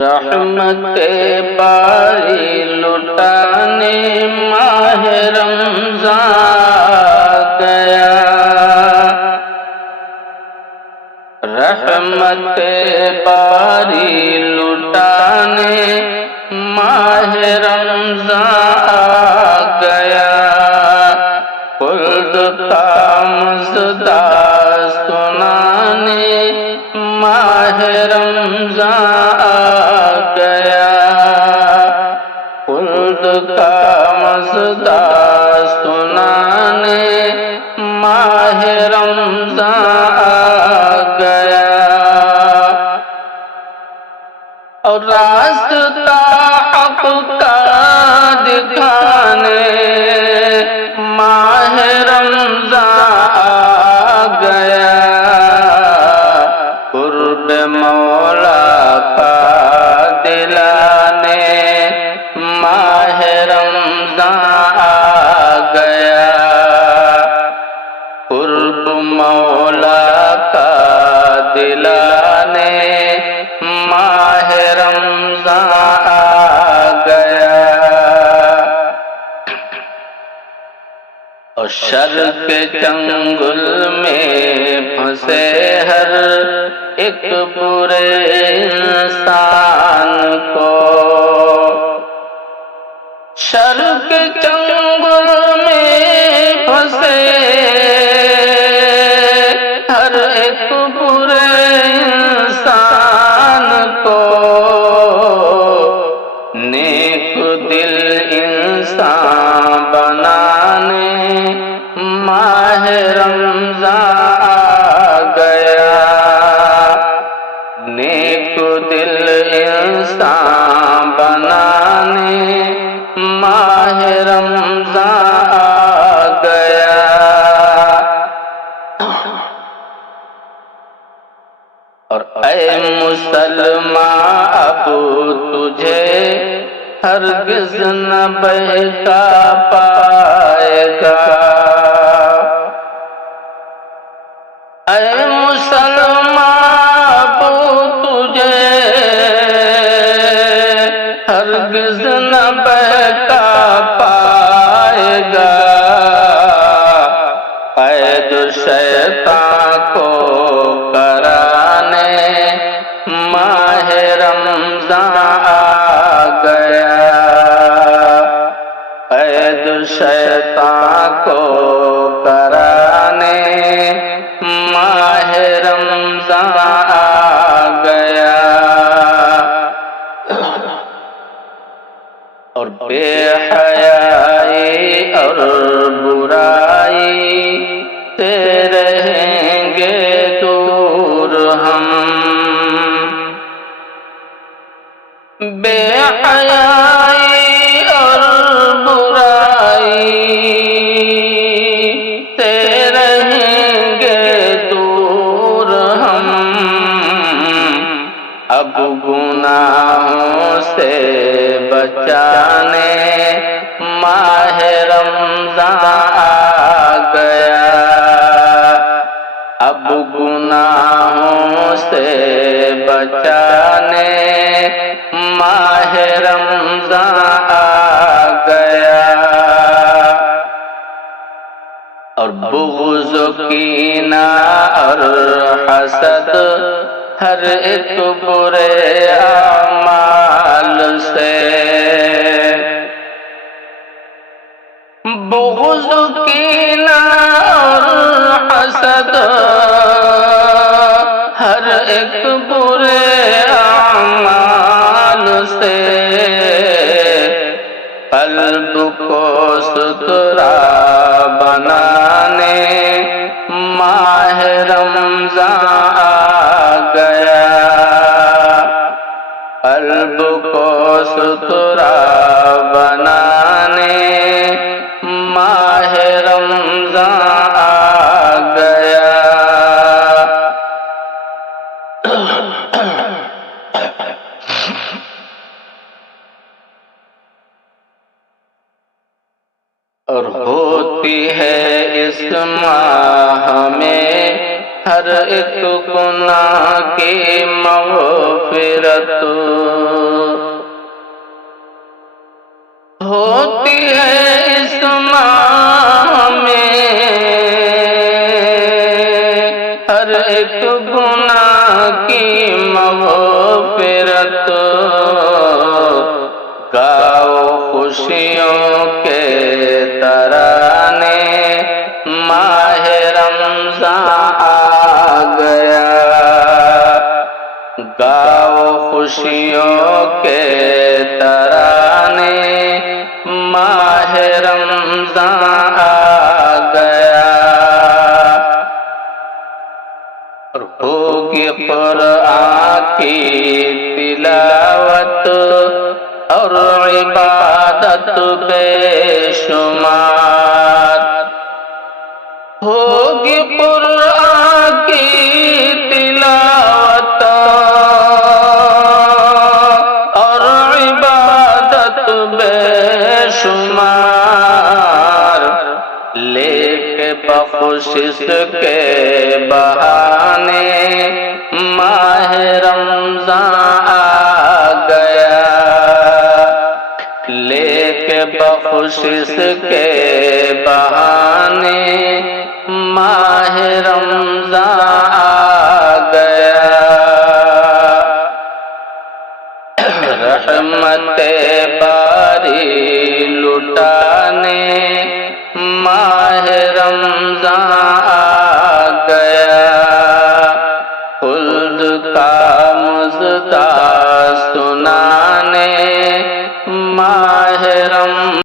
رحمت باری لٹانے ماہ رمضان گیا، رحمت باری لٹانے ماہ رمضان گیا، خلد کا مزدہ سنانے ماہ رمضان گیا، خلد کا مزدہ سنانے ماہ رمضان گیا، اور راستہ حق کا دکھانے ماہ رمضان گیا، قرب مولا کا دلانے ماہ رمضان گیا، قرب مولا کا دلانے ماہ رمضان گیا، اور شر کے چنگل میں پھنسے ہر ایک برے انسان کو، شر کے چنگل میں پھنسے ہر ایک برے انسان کو، نیک دل انسان بنانے ماہ رمضان گیا، نیک دل انسان بنانے ماہ رمضان گیا، اور اے مسلمان اب تجھے ہرگز نہ بہکا پائے گا، اے مسلمان اب تجھے ہرگز نہ بہکا پائے گا، قید شیطان کو کرانے ماہ رمضان گیا، قید شیطان کو کرانے ماہ رمضان گیا، اور بے حیائی اور برائی سے رہیں گے دور ہم، بے حیائی اور برائی سے رہیں گے دور ہم، اب گناہوں سے بچانے ماہ رمضان گیا، اب گناہوں سے بچانے ماہ رمضان گیا، اور بغض کینہ اور حسد ہر ایک برے اعمال سے، بغض کینہ اور حسد ہر ایک برے اعمال سے، قلب کو ستھرا بنانے ماہ رمضان گیا، قلب کو ستھرا بنانے ماہ رمضان گیا، اور ہوتی ہے اس ماہ میں ہر ایک گناہ کی مغفرت ہوتی ہے اس ماہ میں، ہر ایک گناہ کی مغفرت گاؤ خوشیوں کے ترانے، ماہ رمضان آ گیا، گاؤ خوشیوں کے ترانے، ماہ رمضان آ گیا، ہوگی قرآن کی تلاوت اور عبادت بے شمار، ہوگی قرآن کی تلاوت اور عبادت بے شمار، لے کے بخشش کے بہانے ماہ رمضان آ گیا، لے کے بخشش کے بہانے ماہ رمضان آ گیا، رحمت باری لٹانے ماہ رمضان